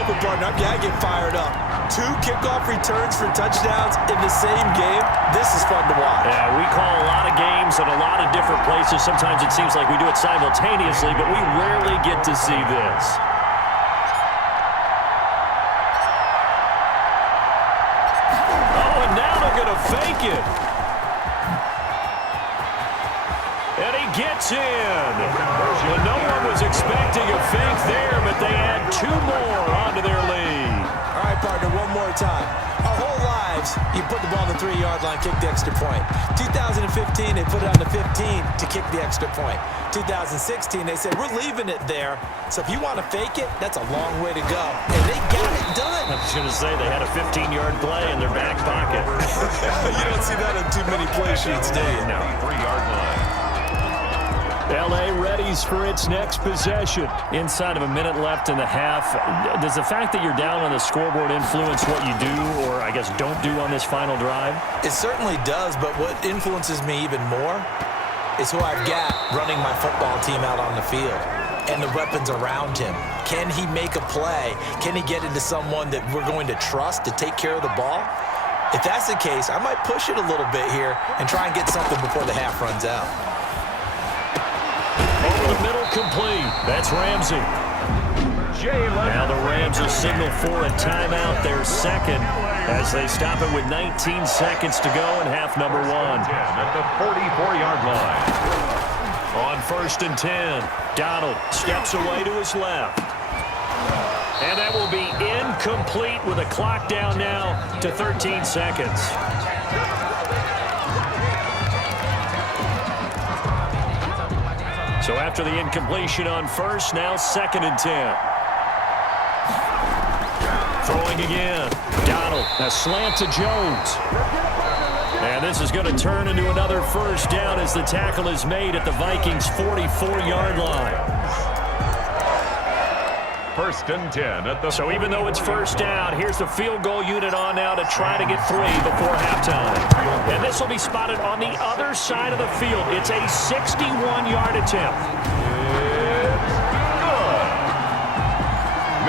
love it, partner. Yeah, I get fired up. 2 kickoff returns for touchdowns in the same game. This is fun to watch. Yeah, we call a lot of games at a lot of different places. Sometimes it seems like we do it simultaneously, but we rarely get to see this. Oh, and now they're going to fake it. And he gets in. Well, no one was expecting a fake there, but they add 2 more onto their lead. All right, partner, one more time. Our whole lives, you put the ball on the 3-yard line, kick the extra point. 2015, they put it on the 15 to kick the extra point. 2016, they said, we're leaving it there. So if you want to fake it, that's a long way to go. And they got it done. I was going to say they had a 15-yard play in their back pocket. You don't see that on too many play sheets, do you? No. 3-yard line. L.A. readies for its next possession. Inside of a minute left in the half, does the fact that you're down on the scoreboard influence what you do, or I guess don't do on this final drive? It certainly does, but what influences me even more is who I've got running my football team out on the field and the weapons around him. Can he make a play? Can he get into someone that we're going to trust to take care of the ball? If that's the case, I might push it a little bit here and try and get something before the half runs out. Over the middle, complete. That's Ramsey. Now the Rams will signal for a timeout, their second, as they stop it with 19 seconds to go in half number 1. At the 44-yard line. On 1st and 10, Donald steps away to his left. And that will be incomplete with a clock down now to 13 seconds. So after the incompletion on 1st, now 2nd and 10. Throwing again. Donald, a slant to Jones. And this is going to turn into another 1st down as the tackle is made at the Vikings' 44-yard line. 1st and 10 at the... So even though it's 1st down, here's the field goal unit on now to try to get 3 before halftime. And this will be spotted on the other side of the field. It's a 61-yard attempt.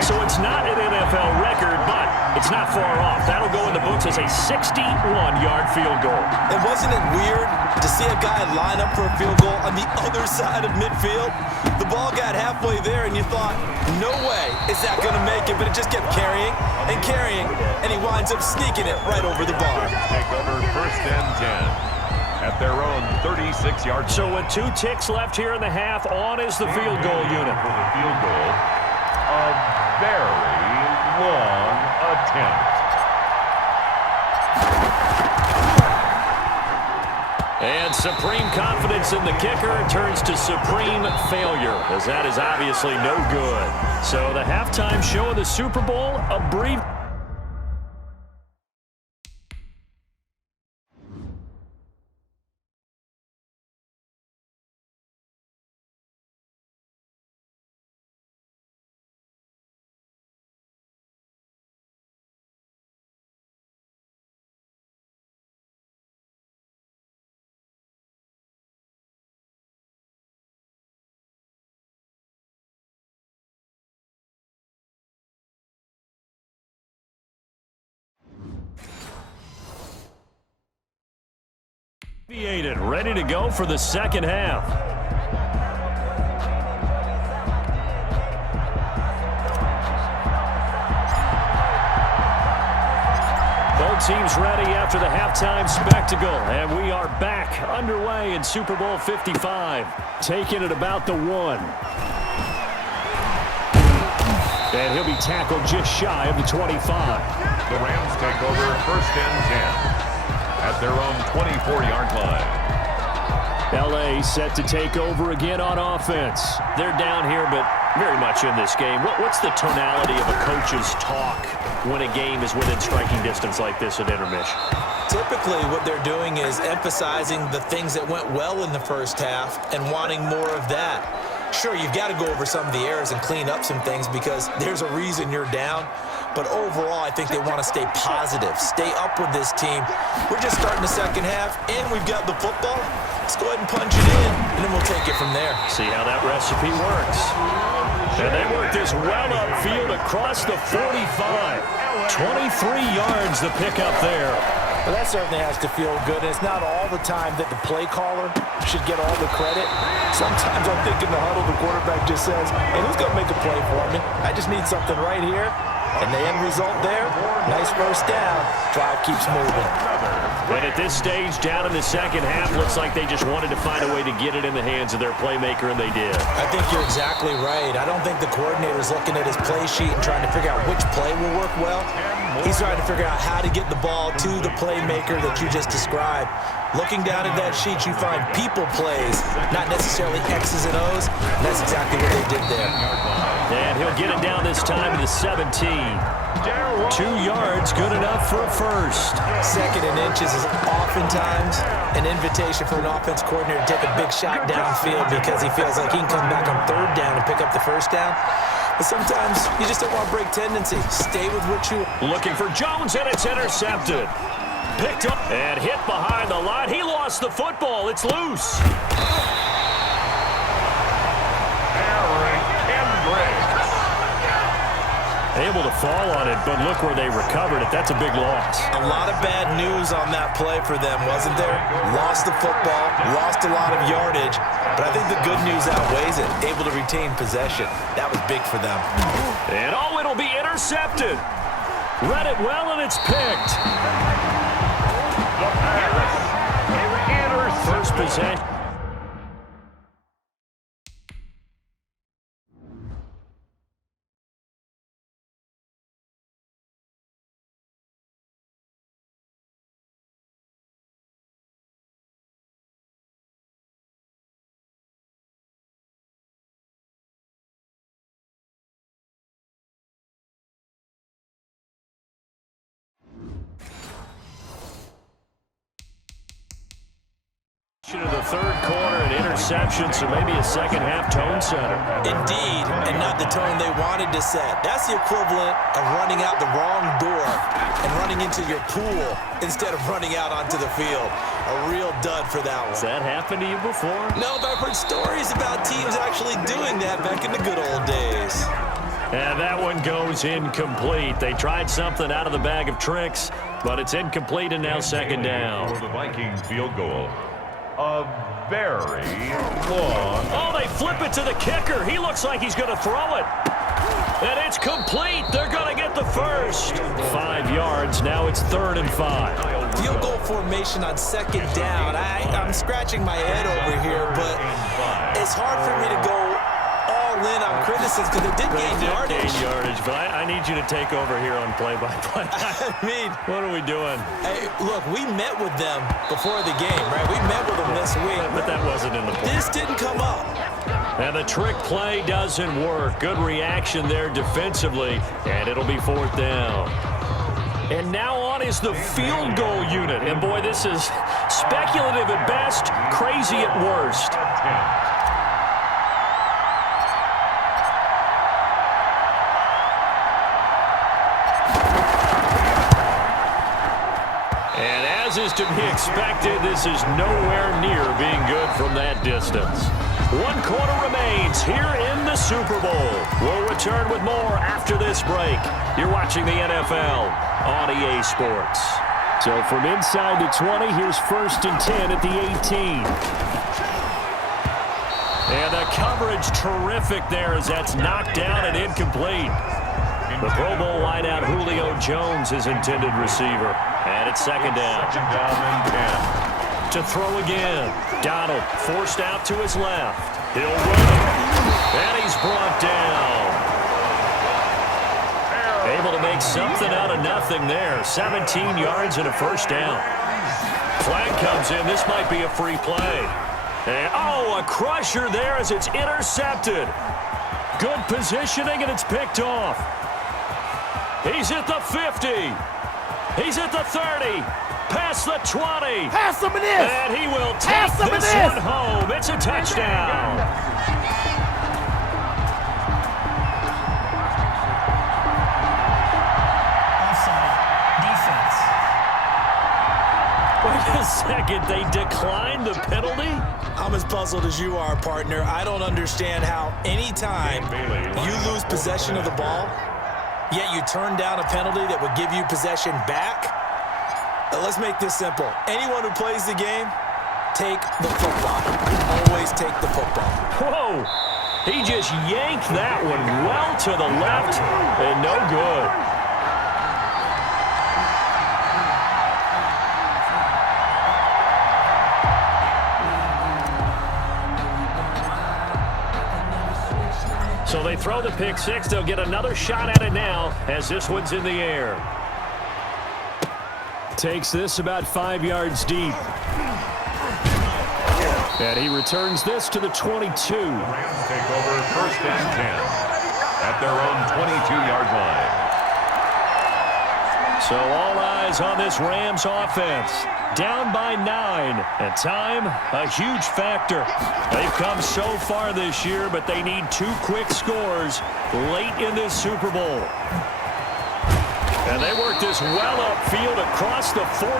So it's not an NFL record, but it's not far off. That'll go in the books as a 61-yard field goal. And wasn't it weird to see a guy line up for a field goal on the other side of midfield? The ball got halfway there, and you thought, no way is that going to make it, but it just kept carrying, and he winds up sneaking it right over the bar. Take over 1st and 10 at their own 36-yard line. So with 2 ticks left here in the half, on is the field goal unit. For the field goal, a very long attempt. And supreme confidence in the kicker turns to supreme failure, as that is obviously no good. So the halftime show of the Super Bowl, a brief... Ready to go for the second half. Both teams ready after the halftime spectacle, and we are back underway in Super Bowl 55. Taking it about the 1. And he'll be tackled just shy of the 25. The Rams take over 1st and 10 at their own 24-yard line. L.A. set to take over again on offense. They're down here, but very much in this game. What's the tonality of a coach's talk when a game is within striking distance like this at intermission? Typically, what they're doing is emphasizing the things that went well in the first half and wanting more of that. Sure, you've got to go over some of the errors and clean up some things because there's a reason you're down. But overall, I think they want to stay positive, stay up with this team. We're just starting the second half, and we've got the football. Let's go ahead and punch it in, and then we'll take it from there. See how that recipe works. And they work this well upfield across the 45. 23 yards to pick up there. Well, that certainly has to feel good. And it's not all the time that the play caller should get all the credit. Sometimes I think in the huddle, the quarterback just says, hey, who's going to make a play for me? I just need something right here. And the end result there, nice first down. Drive keeps moving. And at this stage, down in the second half, looks like they just wanted to find a way to get it in the hands of their playmaker, and they did. I think you're exactly right. I don't think the coordinator's looking at his play sheet and trying to figure out which play will work well. He's trying to figure out how to get the ball to the playmaker that you just described. Looking down at that sheet, you find people plays, not necessarily X's and O's. And that's exactly what they did there. And he'll get it down this time to the 17. 2 yards, good enough for a first. Second and inches is oftentimes an invitation for an offense coordinator to take a big shot downfield because he feels like he can come back on third down and pick up the first down. But sometimes you just don't want to break tendency. Stay with what you... Looking for Jones, and it's intercepted. Picked up and hit behind the line. He lost the football. It's loose. Able to fall on it, but look where they recovered it. That's a big loss. A lot of bad news on that play for them, wasn't there? Lost the football, lost a lot of yardage, but I think the good news outweighs it. Able to retain possession. That was big for them. And it'll be intercepted. Read it well, and it's picked. First possession. Of the third quarter, an interception, so maybe a second-half tone setter. Indeed, and not the tone they wanted to set. That's the equivalent of running out the wrong door and running into your pool instead of running out onto the field. A real dud for that one. Has that happened to you before? No, but I've heard stories about teams actually doing that back in the good old days. And that one goes incomplete. They tried something out of the bag of tricks, but it's incomplete, and now second down. For the Viking field goal. A very long. Oh, they flip it to the kicker. He looks like he's going to throw it. And it's complete. They're going to get the first. 5 yards. Now it's 3rd and 5. Field goal formation on second down. I'm scratching my head over here, but it's hard for me to go all in on criticism because they did gain yardage. But I need you to take over here on play-by-play. I mean, what are we doing? Hey, look, we met with them before the game, right? We met with them this week. But that wasn't in the play. This didn't come up. And the trick play doesn't work. Good reaction there defensively, and it'll be 4th down. And now on is the field goal unit. And, boy, this is speculative at best, crazy at worst. As is to be expected, this is nowhere near being good from that distance. 1 quarter remains here in the Super Bowl. We'll return with more after this break. You're watching the NFL on EA Sports. So from inside the 20, here's 1st and 10 at the 18. And the coverage terrific there as that's knocked down and incomplete. The Pro Bowl wideout Julio Jones, his intended receiver. And it's second down. Second down and 10. To throw again. Donald forced out to his left. He'll run. And he's brought down. Able to make something out of nothing there. 17 yards and a first down. Flag comes in. This might be a free play. And, a crusher there as it's intercepted. Good positioning, and it's picked off. He's at the 50. He's at the 30. Past the 20. Pass him in this. And he will take this one home. It's a touchdown. Offside. Defense. Wait a second. They declined the penalty? I'm as puzzled as you are, partner. I don't understand how anytime you lose possession of the ball, yet you turn down a penalty that would give you possession back. Let's make this simple. Anyone who plays the game, take the football. Always take the football. Whoa! He just yanked that one well to the left and no good. So they throw the pick six. They'll get another shot at it now as this one's in the air. Takes this about 5 yards deep. And he returns this to the 22. Rams take over first and 10 at their own 22-yard line. So all eyes on this Rams offense. Down by 9. And time, a huge factor. They've come so far this year, but they need 2 quick scores late in this Super Bowl. And they work this well upfield across the 45.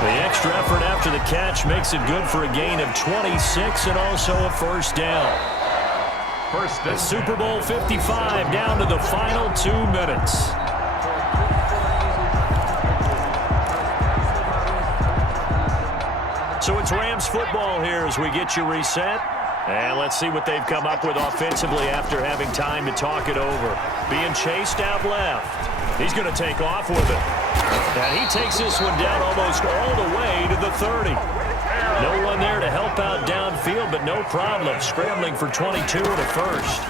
The extra effort after the catch makes it good for a gain of 26 and also a first down. The Super Bowl 55 down to the final 2 minutes. So it's Rams football here as we get you reset. And let's see what they've come up with offensively after having time to talk it over. Being chased out left. He's going to take off with it. And he takes this one down almost all the way to the 30. No one there to help out downfield, but no problem. Scrambling for 22 and a first.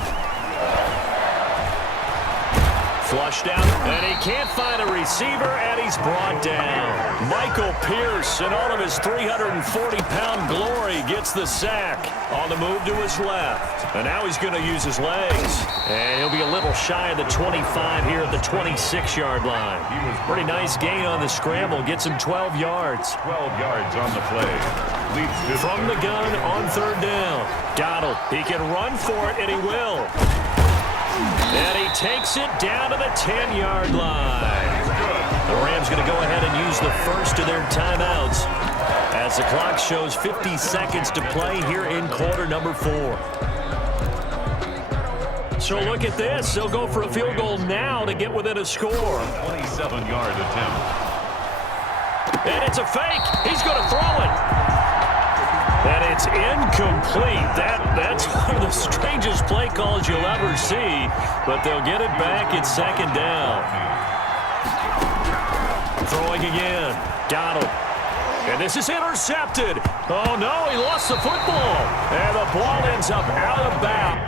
Flushed out, and he can't find a receiver, and he's brought down. Michael Pierce, in all of his 340-pound glory, gets the sack on the move to his left. And now he's going to use his legs. And he'll be a little shy of the 25 here at the 26-yard line. Pretty nice gain on the scramble. Gets him 12 yards. 12 yards on the play. Leads to from the gun on third down. Donald, he can run for it, and he will. And he takes it down to the 10-yard line. The Rams going to go ahead and use the first of their timeouts as the clock shows 50 seconds to play here in quarter number 4. So look at this. They'll go for a field goal now to get within a score. 27-yard attempt. And it's a fake. He's going to throw it. And it's incomplete. That's one of the strangest play calls you'll ever see, but they'll get it back at second down. Throwing again. Donald. And this is intercepted. Oh, no, he lost the football. And the ball ends up out of bounds.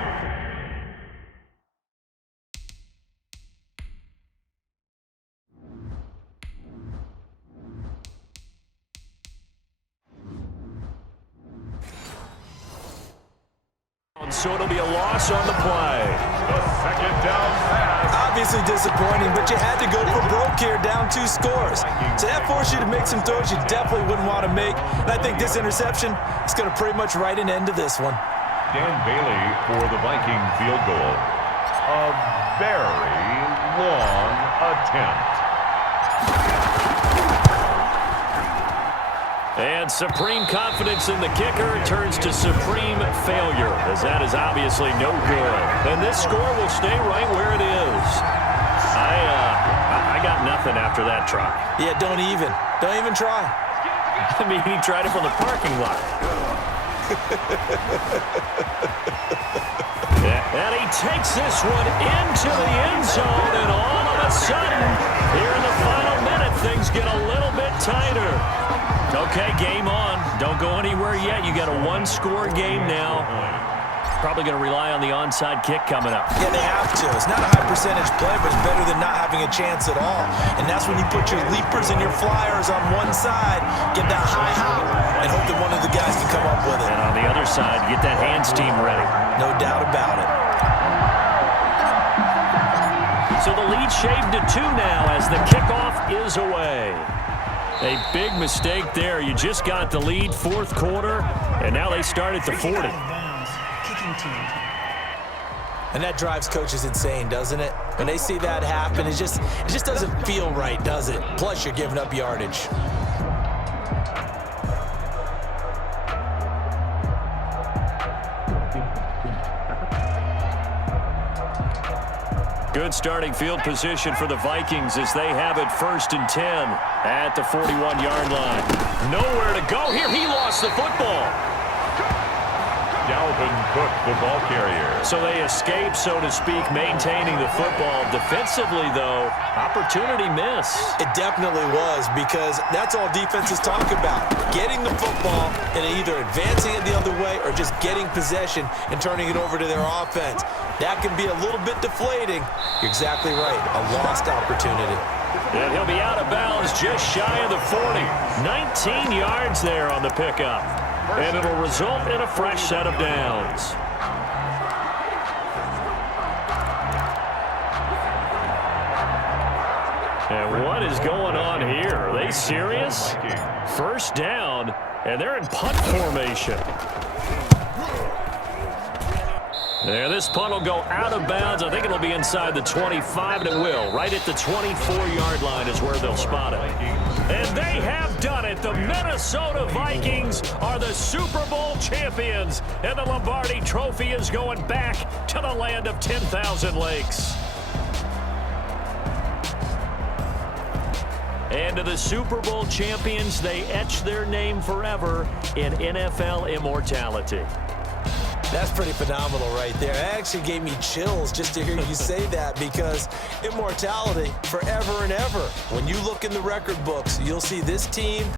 So it'll be a loss on the play. The second down pass. Obviously disappointing, but you had to go for broke here, down 2 scores. So that forced you to make some throws you definitely wouldn't want to make. And I think this interception is going to pretty much write an end to this one. Dan Bailey for the Viking field goal. A very long attempt. And supreme confidence in the kicker turns to supreme failure, as that is obviously no good. And this score will stay right where it is. I got nothing after that try. Yeah, don't even try. I mean, he tried it from the parking lot. And he takes this one into the end zone, and all of a sudden, here in the final minute, things get a little bit tighter. Okay, game on. Don't go anywhere yet. You got a 1-score game now. Probably going to rely on the onside kick coming up. Yeah, they have to. It's not a high percentage play, but it's better than not having a chance at all. And that's when you put your leapers and your flyers on one side, get that high hop, and hope that one of the guys can come up with it. And on the other side, get that hands team ready. No doubt about it. So the lead shaved to 2 now as the kickoff is away. A big mistake there. You just got the lead 4th quarter, and now they start at the 40. And that drives coaches insane, doesn't it? When they see that happen, it just doesn't feel right, does it? Plus, you're giving up yardage. Good starting field position for the Vikings as they have it 1st and 10 at the 41-yard line. Nowhere to go here. He lost the football. Dalvin Cook, the ball carrier. So they escape, so to speak, maintaining the football. Defensively, though, opportunity miss. It definitely was, because that's all defenses talk about. Getting the football and either advancing it the other way or just getting possession and turning it over to their offense. That can be a little bit deflating. You're exactly right. A lost opportunity. And he'll be out of bounds just shy of the 40. 19 yards there on the pickup. And it'll result in a fresh set of downs. And what is going on here? Are they serious? 1st down, and they're in punt formation. There, this punt will go out of bounds. I think it'll be inside the 25, and it will. Right at the 24-yard line is where they'll spot it. And they have done it. The Minnesota Vikings are the Super Bowl champions. And the Lombardi Trophy is going back to the land of 10,000 lakes. And to the Super Bowl champions, they etch their name forever in NFL immortality. That's pretty phenomenal right there. It actually gave me chills just to hear you say that, because immortality forever and ever. When you look in the record books, you'll see this team